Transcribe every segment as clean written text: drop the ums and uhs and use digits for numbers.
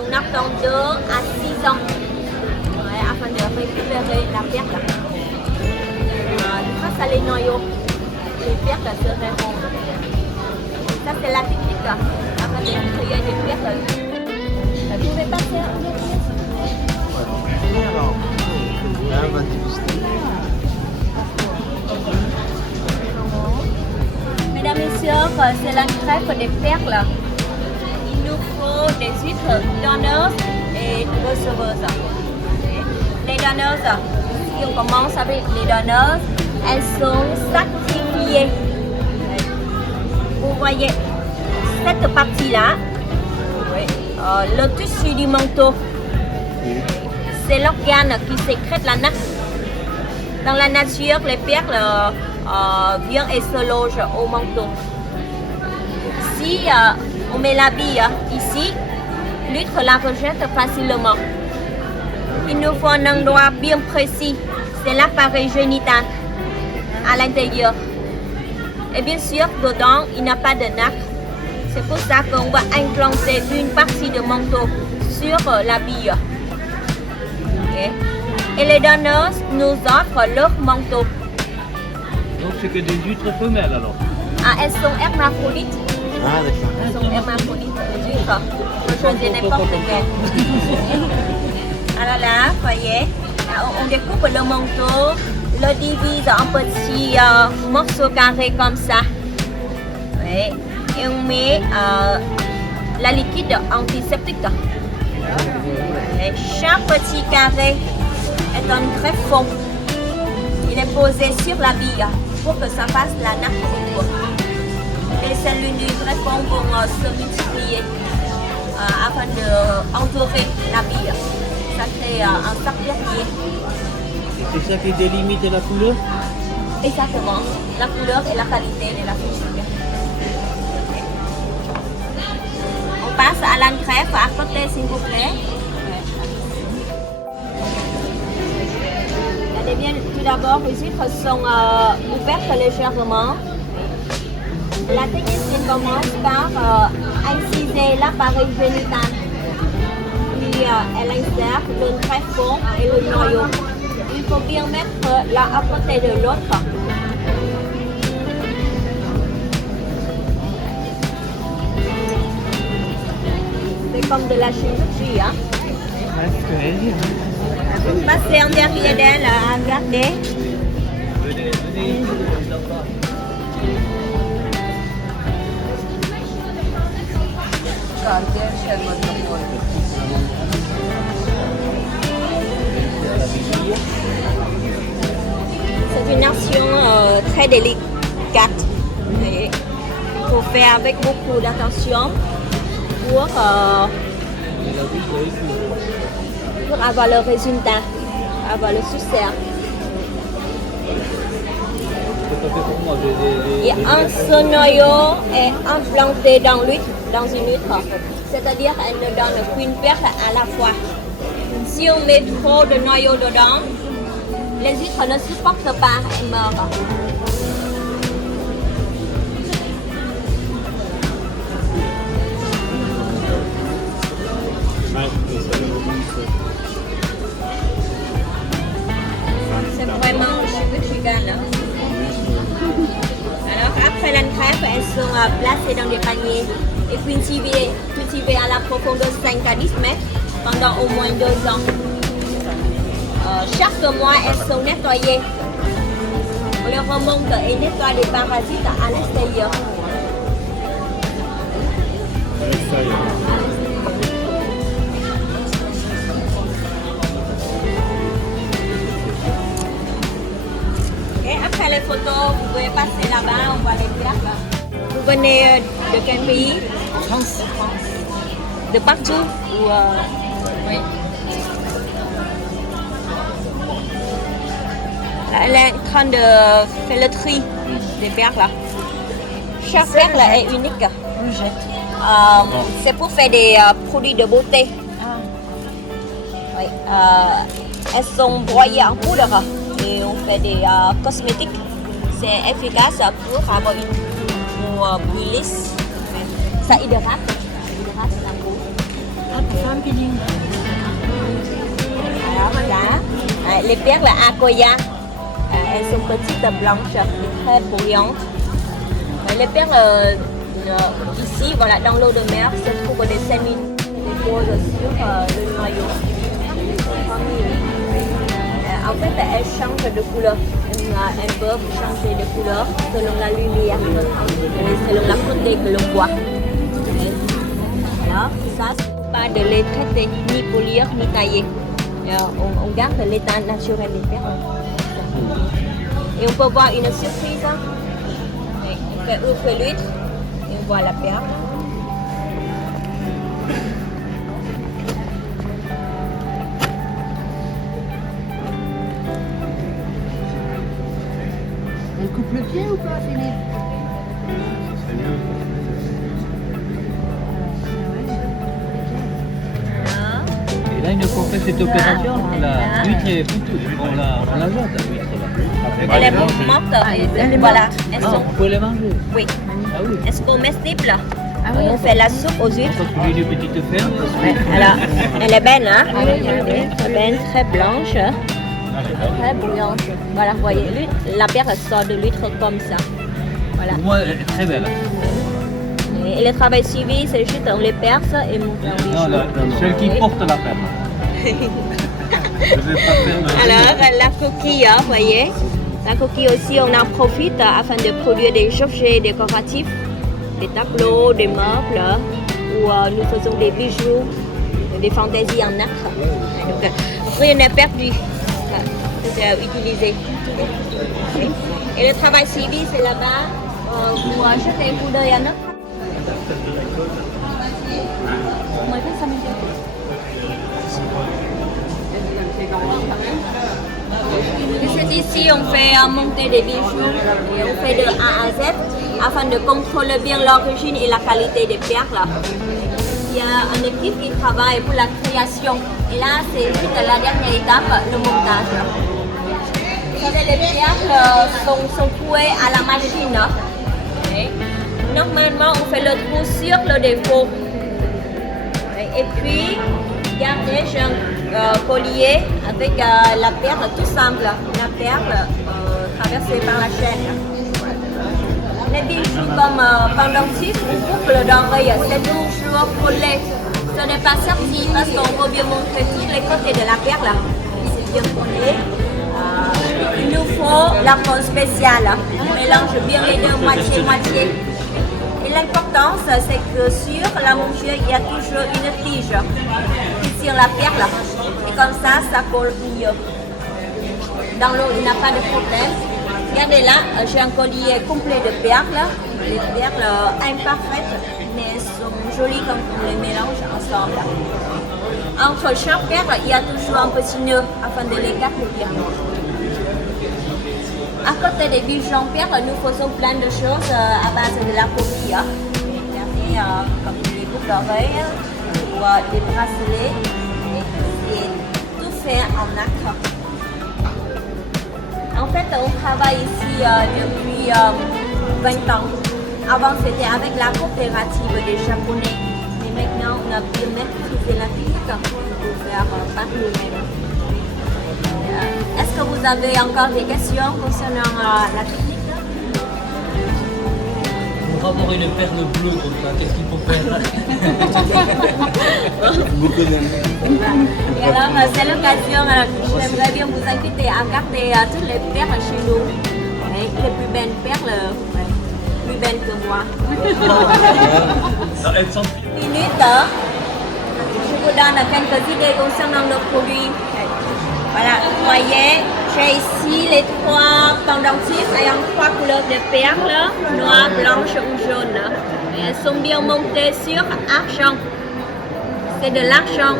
on attend 2 à 6 ans afin de récupérer la perle. Grâce à les noyaux, les perles seraient rondes. Ça, c'est la technique afin de créer des perles. Vous pouvez passer un peu plus. Alors, là, on va déguster. Mesdames et messieurs, c'est la crêpe des perles. Il nous faut des huîtres donneuses et receveuses. Les donneuses, si on commence avec les donneuses, elles sont sacrifiées. Vous voyez cette partie-là, le tissu du manteau, c'est l'organe qui sécrète la nacre. Dans la nature, les perles viennent et se logent au manteau. Si on met la bille ici, l'huître la rejette facilement. Il nous faut un endroit bien précis, c'est l'appareil génital à l'intérieur. Et bien sûr, dedans, il n'y a pas de nacre. C'est pour ça qu'on va implanter une partie de manteau sur la bille. Okay. Et les donneuses nous offrent leur manteau. Donc c'est que des huîtres femelles alors. Elles sont hermaphrodites. Ah, d'accord. Elles sont hermaphrodites, les huîtres. On peut choisir n'importe quelle. Alors là, vous voyez, on découpe le manteau, le divise en petits morceaux carrés comme ça. Oui. Et on met la liquide antiseptique. Et chaque petit carré est un greffon. Il est posé sur la bille pour que ça fasse la nappe autour. Les cellules du greffon vont se multiplier afin d'entourer la bille. Ça crée un cercle. Et c'est ça qui délimite la couleur? Exactement. La couleur et la qualité de la fichier. On passe à la crêpe à côté, s'il vous plaît. Regardez bien, tout d'abord, les huîtres sont ouvertes légèrement. La technicienne commence par inciser l'appareil génital. Puis elle insère le greffon et le noyau. Il faut bien mettre l'un à côté de l'autre. C'est comme de la chirurgie, hein? Vous passez en derrière d'elle à regarder. Venez, venez. C'est une action très délicate. Il faut faire avec beaucoup d'attention pour avoir le résultat, avoir le succès. Et ce noyau est implanté dans l'huître, dans une huître. C'est-à-dire qu'elle ne donne qu'une perle à la fois. Si on met trop de noyaux dedans, les huîtres ne supportent pas, elles meurent. C'est vraiment chigan. Alors après la crêpe, elles sont placées dans des paniers et cultivées à la profondeur 5 à 10 mètres pendant au moins 2 ans. Chaque mois, elles sont nettoyées. On les remonte et nettoie les parasites à l'extérieur. Et après les photos, vous pouvez passer là-bas, on voit les plaques. Vous venez de quel pays? France. De partout ou oui. Elle est en train de faire le tri des perles. Chaque perle est unique. C'est pour faire des produits de beauté. Oui. Elles sont broyées en poudre et on fait des cosmétiques. C'est efficace pour avoir une peau plus lisse. Ça hydrate la peau. Ah, pour faire un les perles Akoya. Elles sont petites, blanches et très brillantes. Les perles ici, voilà, dans l'eau de mer, se trouvent des sémines qui posent sur le noyau. En fait, elles changent de couleur. Elles peuvent changer de couleur selon la lumière et selon la beauté que l'on voit. Alors, ça, c'est pas de les traiter, ni polir, ni tailler. On garde l'état naturel des perles. Et on peut voir une surprise. On fait ouvrir l'huître et on voit la perle. Elle coupe le pied ou pas, Philippe? Et là, une fois fait cette opération, l'huître est foutue. On la jette, l'huître là. Elle est morte. Voilà, elles sont. On peut les manger. Oui. Ah oui. Elles sont comestibles. Ah oui. On fait la soupe aux huîtres. Parce que j'ai une petite ferme. Ouais, alors, elle est belle, hein? Regardez, très belle, très blanche, très brillante. Voilà, vous voyez, la perle sort de l'huître comme ça. Voilà. Pour moi, elle est très belle. Et le travail suivi, c'est juste on les perce et monte en Non, celle qui porte la ferme. Je vais pas faire de... Alors, la coquille, vous voyez, la coquille aussi, on en profite afin de produire des objets décoratifs, des tableaux, des meubles, où nous faisons des bijoux, des fantaisies en nacre. Donc, rien n'est perdu, c'est utilisé. Et le travail suivi, c'est là-bas, vous jetez un coup d'œil à notre. Juste ici, on fait monter des bijoux et on fait de A à Z afin de contrôler bien l'origine et la qualité des perles. Il y a une équipe qui travaille pour la création et là, c'est juste la dernière étape, le montage. Vous savez, les perles sont trouées à la machine. Okay. Normalement, on fait le trou sur le défaut. Et puis, regardez, j'ai un collier avec la perle tout simple. La perle traversée par la chaîne. Les bijoux comme pendentif ou boucle d'oreille, c'est toujours collé. Ce n'est pas sorti parce qu'on peut bien montrer tous les côtés de la perle. C'est bien collé. Il nous faut la forme spéciale. On mélange bien les deux, moitié-moitié. Et l'importance, c'est que sur la mouchure, il y a toujours une tige qui tire la perle. Et comme ça colle mieux. Dans l'eau, il n'y a pas de problème. Regardez là, j'ai un collier complet de perles. Les perles imparfaites, mais elles sont jolies quand on les mélange ensemble. Entre chaque perle, il y a toujours un petit nœud afin de les garder bien. À côté des bijoux en perles, nous faisons plein de choses à base de la coquille. Regardez, comme des boucles d'oreilles ou des bracelets. Et tout fait en nacre. En fait, on travaille ici depuis 20 ans. Avant, c'était avec la coopérative des Japonais. Mais maintenant, on a bien maîtrisé la technique pour faire par nous-mêmes. Est-ce que vous avez encore des questions concernant la technique? Pour avoir une perle bleue comme ça, qu'est-ce qu'il faut faire? Et alors, c'est l'occasion, j'aimerais bien vous inviter à garder toutes les perles chez nous. Les plus belles perles, plus belles que moi. Elles sont... Minute, je vous donne quelques idées concernant nos produits. Voilà, vous voyez, j'ai ici les 3 pendentifs ayant 3 couleurs de perles, noire, blanche ou jaune. Et elles sont bien montées sur argent. C'est de l'argent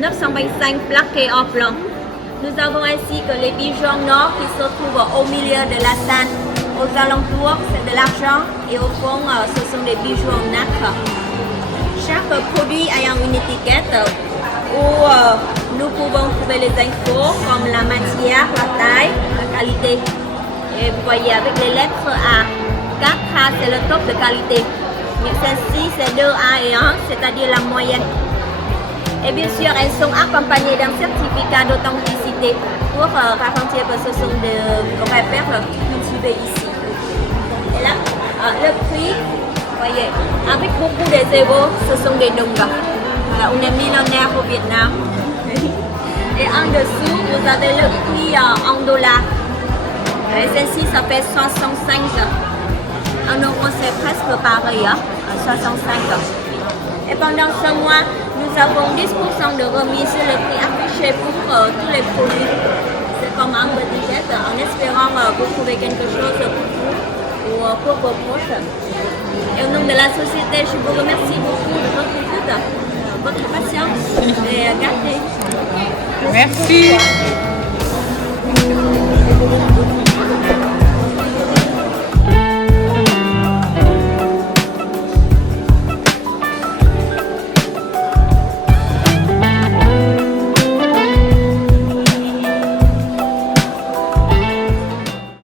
925 plaqué en blanc. Nous avons ainsi que les bijoux en or qui se trouvent au milieu de la scène. Aux alentours, c'est de l'argent et au fond, ce sont des bijoux en nacre. Chaque produit ayant une étiquette où nous pouvons trouver les infos comme la matière, la taille, la qualité. Et vous voyez avec les lettres A, 4A c'est le top de qualité. Mais celle-ci c'est 2A et 1, c'est-à-dire la moyenne. Et bien sûr, elles sont accompagnées d'un certificat d'authenticité. pour Parmentier, parce que ce sont des vrais perles cultivées ici. Et là, le prix, voyez, avec beaucoup de zéros, ce sont des nungas. Voilà, on est millionnaire au Vietnam. Et en dessous, vous avez le prix en dollars. Et celle-ci, ça fait 65. En euros, c'est presque pareil, 65. Et pendant ce mois, nous avons 10% de remise sur le prix affiché pour tous les produits. C'est comme un petit jet, en espérant vous trouver quelque chose pour vous ou pour vos proches. Et au nom de la société, je vous remercie beaucoup de votre écoute, votre patience et gardez. Merci.